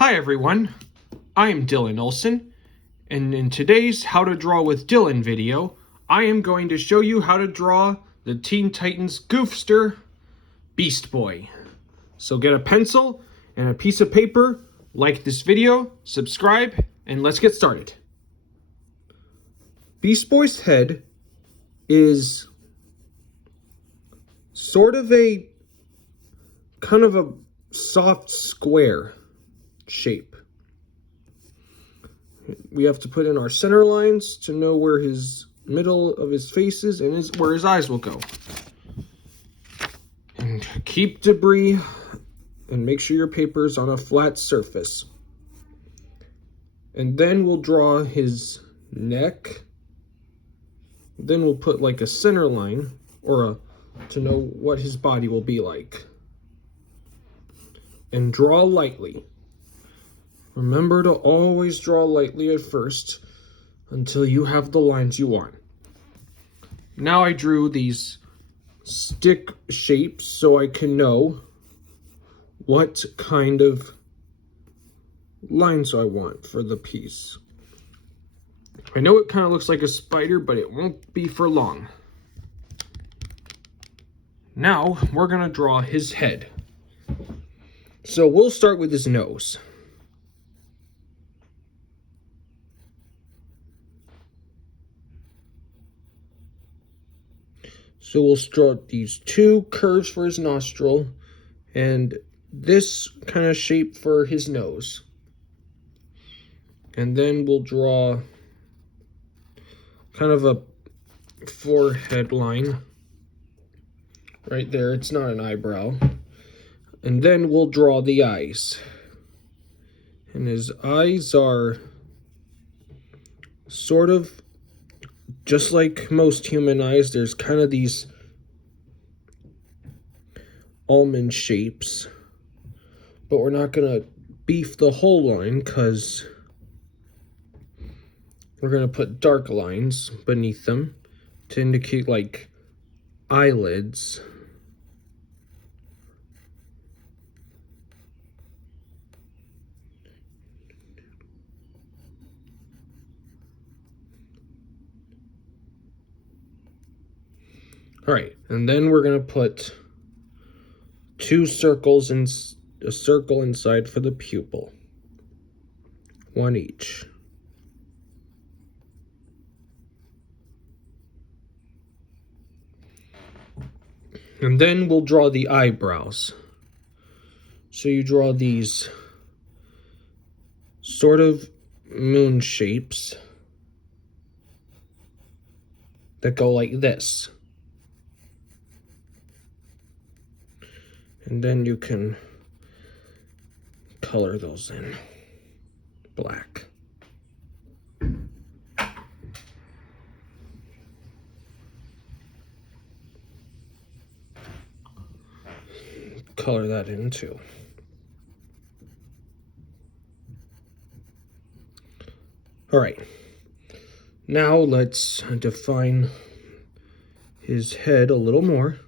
Hi everyone, I'm Dylan Olson, and in today's How to Draw with Dylan video, I am going to show you how to draw the Teen Titans Goofster Beast Boy. So get a pencil and a piece of paper, like this video, subscribe, and let's get started. Beast Boy's head is sort of a kind of a soft square shape. We have to put in our center lines to know where his middle of his face is and where his eyes will go. And keep debris and make sure your paper is on a flat surface. And then we'll draw his neck. Then we'll put like a center line to know what his body will be like. And draw lightly. Remember to always draw lightly at first until you have the lines you want. Now I drew these stick shapes so I can know what kind of lines I want for the piece. I know it kind of looks like a spider, but it won't be for long. Now we're going to draw his head. So we'll start with his nose. So we'll draw these two curves for his nostril and this kind of shape for his nose. And then we'll draw kind of a forehead line right there. It's not an eyebrow. And then we'll draw the eyes. And his eyes are sort of just like most human eyes. There's kind of these almond shapes, but we're not gonna beef the whole line because we're gonna put dark lines beneath them to indicate like eyelids. All right, and then we're gonna put two circles and a circle inside for the pupil. One each. And then we'll draw the eyebrows. So you draw these sort of moon shapes that go like this. And then you can color those in black. Color that in too. All right. Now let's define his head a little more.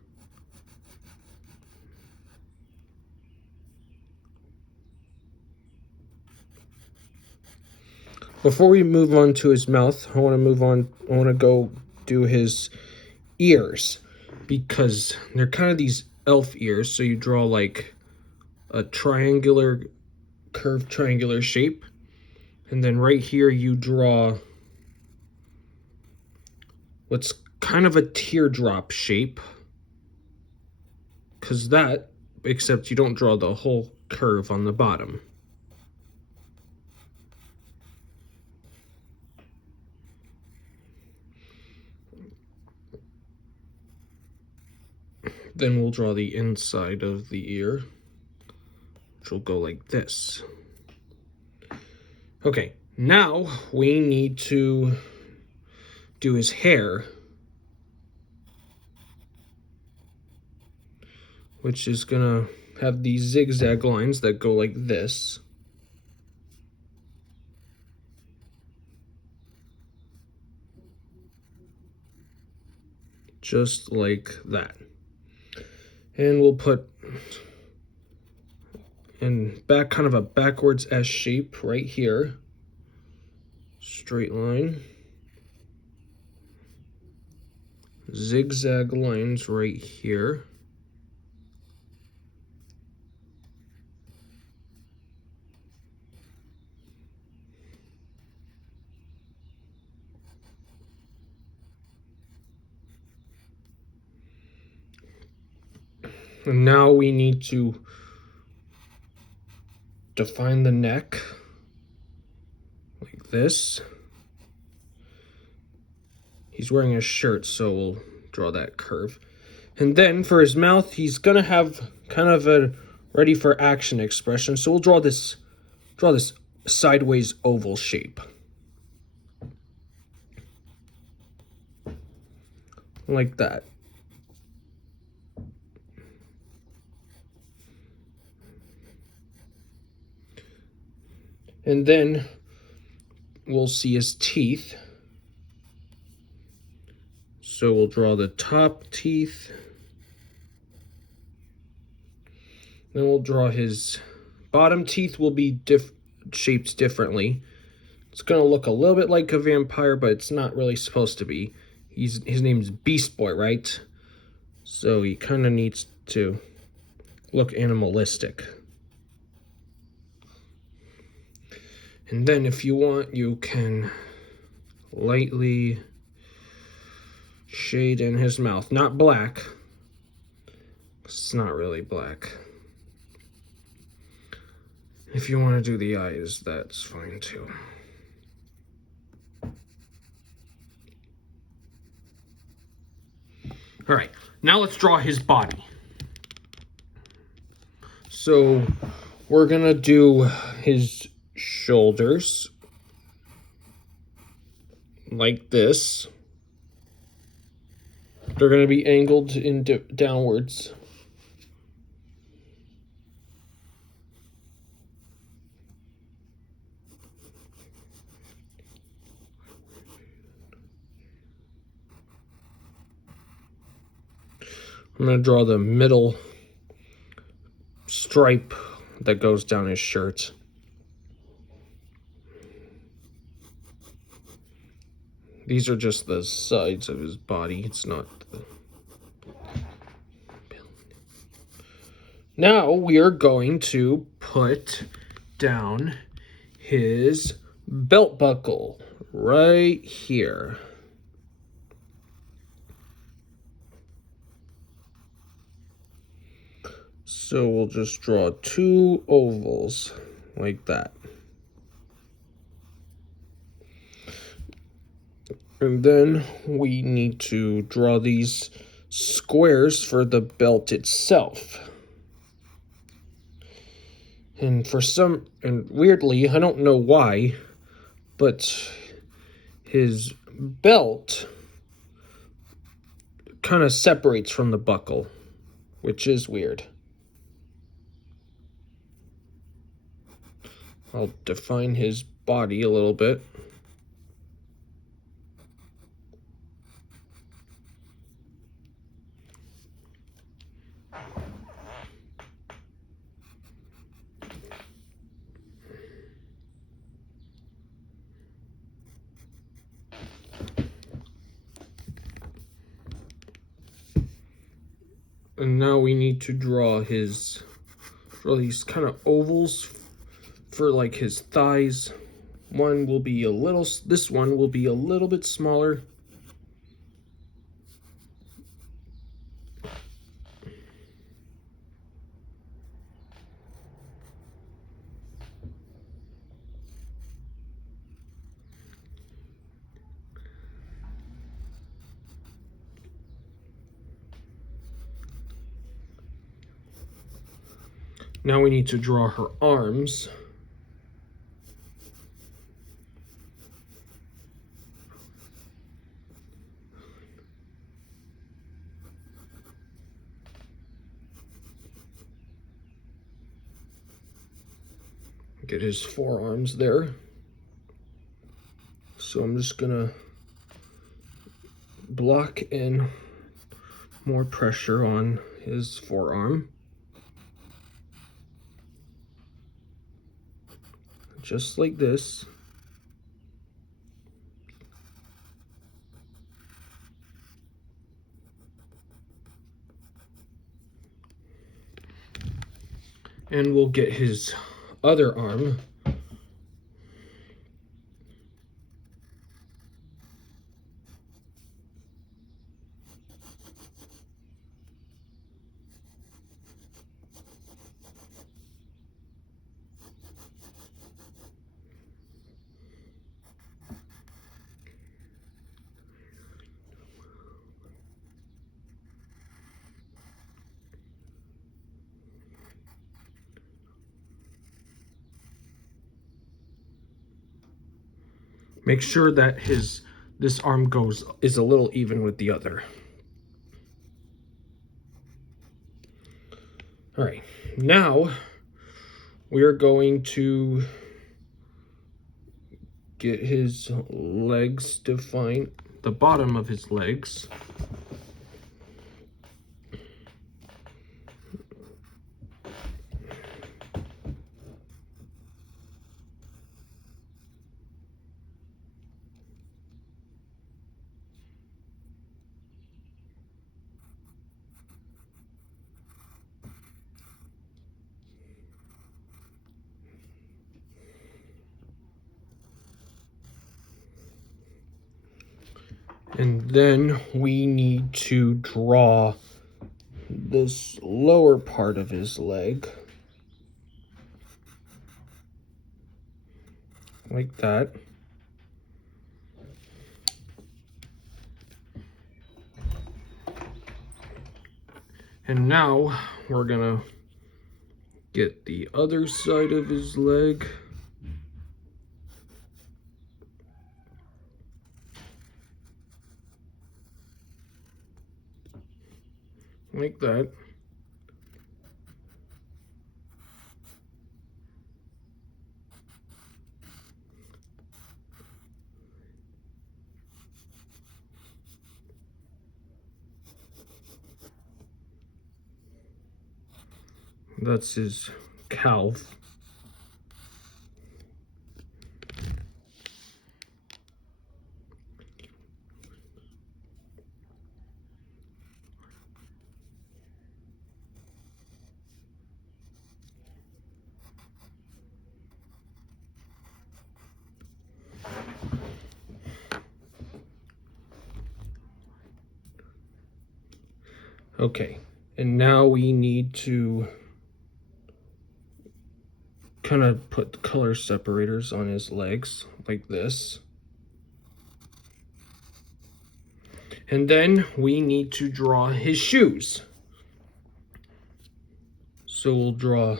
Before we move on to his mouth, I want to go do his ears, because they're kind of these elf ears. So you draw like a curved triangular shape. And then right here you draw what's kind of a teardrop shape. Except you don't draw the whole curve on the bottom. Then we'll draw the inside of the ear, which will go like this. Okay, now we need to do his hair, which is gonna have these zigzag lines that go like this. Just like that. And we'll put and back, kind of a backwards S shape right here. Straight line. Zigzag lines right here. And now we need to define the neck like this. He's wearing a shirt, so we'll draw that curve. And then for his mouth, he's gonna have kind of a ready for action expression. So we'll draw this sideways oval shape. Like that. And then we'll see his teeth. So we'll draw the top teeth. Then we'll draw his bottom teeth will be shaped differently. It's gonna look a little bit like a vampire, but it's not really supposed to be. His name's Beast Boy, right? So he kind of needs to look animalistic. And then if you want, you can lightly shade in his mouth. Not black. It's not really black. If you want to do the eyes, that's fine too. All right, now let's draw his body. So we're gonna do his shoulders like this. They're gonna be angled in downwards. I'm going to draw the middle stripe that goes down his shirt. These are just the sides of his body. It's not the... Now we are going to put down his belt buckle right here. So we'll just draw two ovals like that. And then we need to draw these squares for the belt itself. And weirdly, I don't know why, but his belt kind of separates from the buckle, which is weird. I'll define his body a little bit. And now we need to draw these kind of ovals for like his thighs. This one will be a little bit smaller. Now we need to draw her arms. Get his forearms there. So I'm just gonna block in more pressure on his forearm. just like this. And we'll get his other arm. Make sure that this arm is a little even with the other. All right, now we are going to get his legs defined, the bottom of his legs. And then we need to draw this lower part of his leg. Like that. And now we're gonna get the other side of his leg. Like that. That's his calf. Okay, and now we need to kind of put the color separators on his legs like this. And then we need to draw his shoes. So we'll draw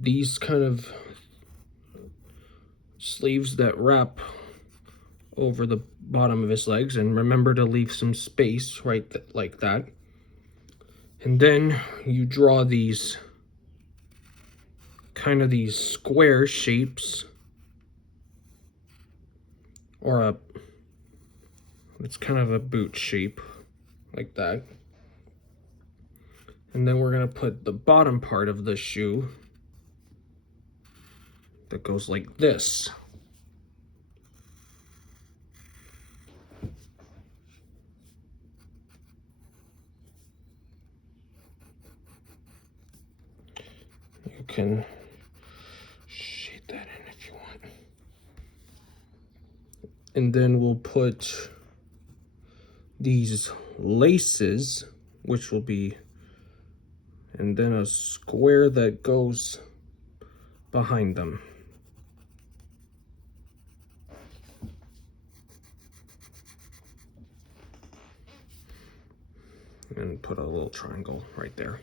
these kind of sleeves that wrap over the bottom of his legs, and remember to leave some space right like that. And then you draw these kind of these square shapes, or it's kind of a boot shape like that. And then we're gonna put the bottom part of the shoe that goes like this. You can shade that in if you want. And then we'll put these laces, which will be, and then a square that goes behind them. And put a little triangle right there.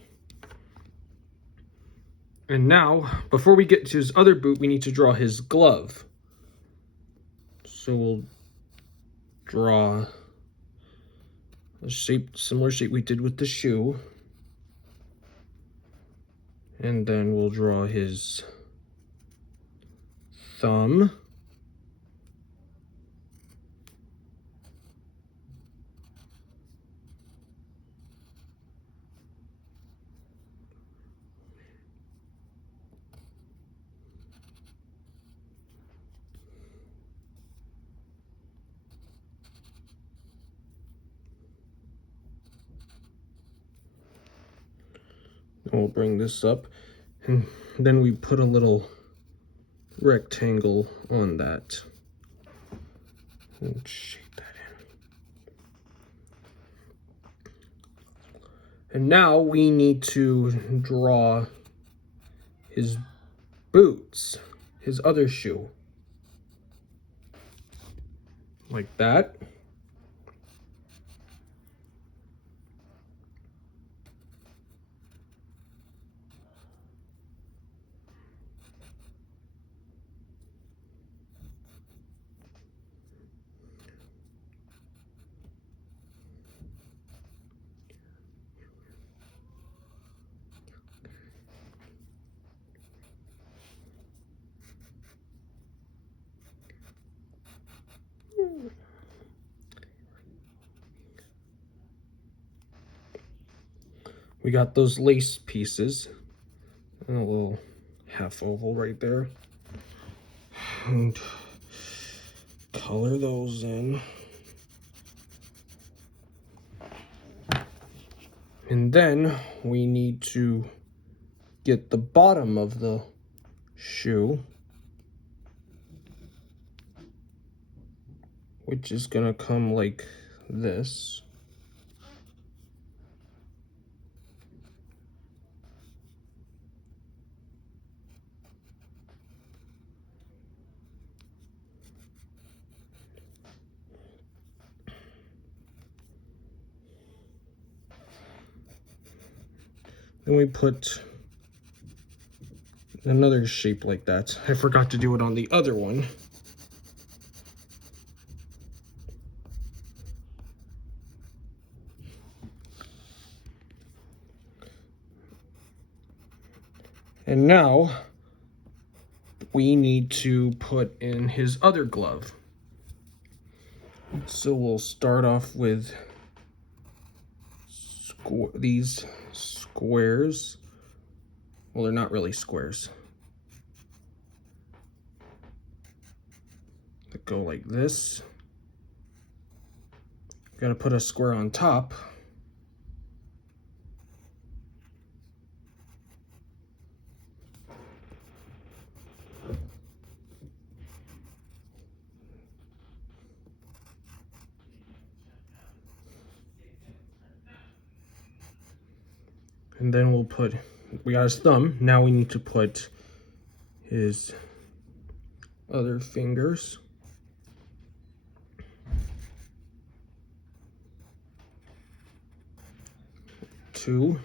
And now, before we get to his other boot, we need to draw his glove. So we'll draw a shape, similar shape we did with the shoe. And then we'll draw his thumb. We'll bring this up, and then we put a little rectangle on that. And shape that in. And now we need to draw his boots, his other shoe. Like that. We got those lace pieces and a little half oval right there. And color those in. And then we need to get the bottom of the shoe, which is gonna come like this. Then we put another shape like that. I forgot to do it on the other one. And now we need to put in his other glove. So we'll start off with these squares. Well, they're not really squares. They go like this. Gotta put a square on top. And then we got his thumb. Now we need to put his other fingers. 2,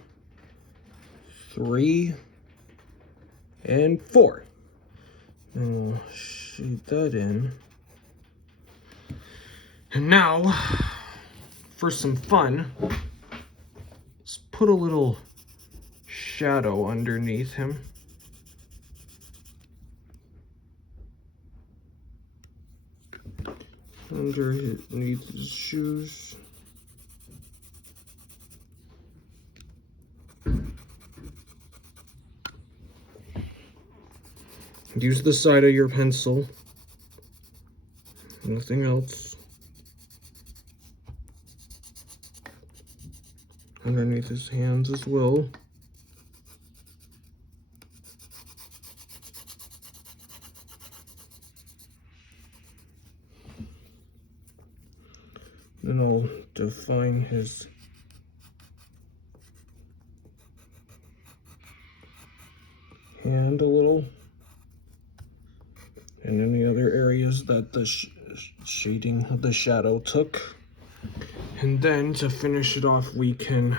3, and 4. And we'll shoot that in. And now, for some fun, let's put a little shadow underneath him. Underneath his shoes. Use the side of your pencil. Nothing else. Underneath his hands as well. Then I'll define his hand a little. And any other areas that the shading of the shadow took. And then to finish it off, we can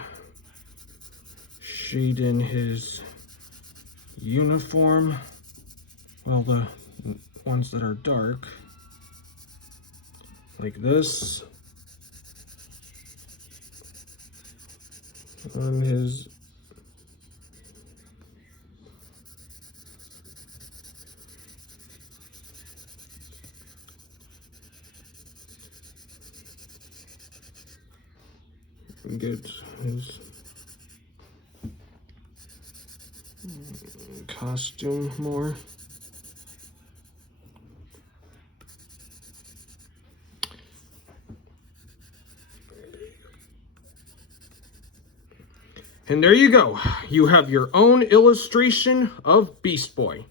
shade in his uniform. Well, the ones that are dark, like this. On his get his costume more. And there you go. You have your own illustration of Beast Boy.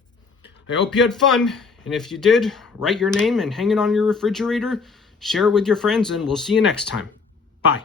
I hope you had fun, and if you did, write your name and hang it on your refrigerator, share it with your friends, and we'll see you next time. Bye.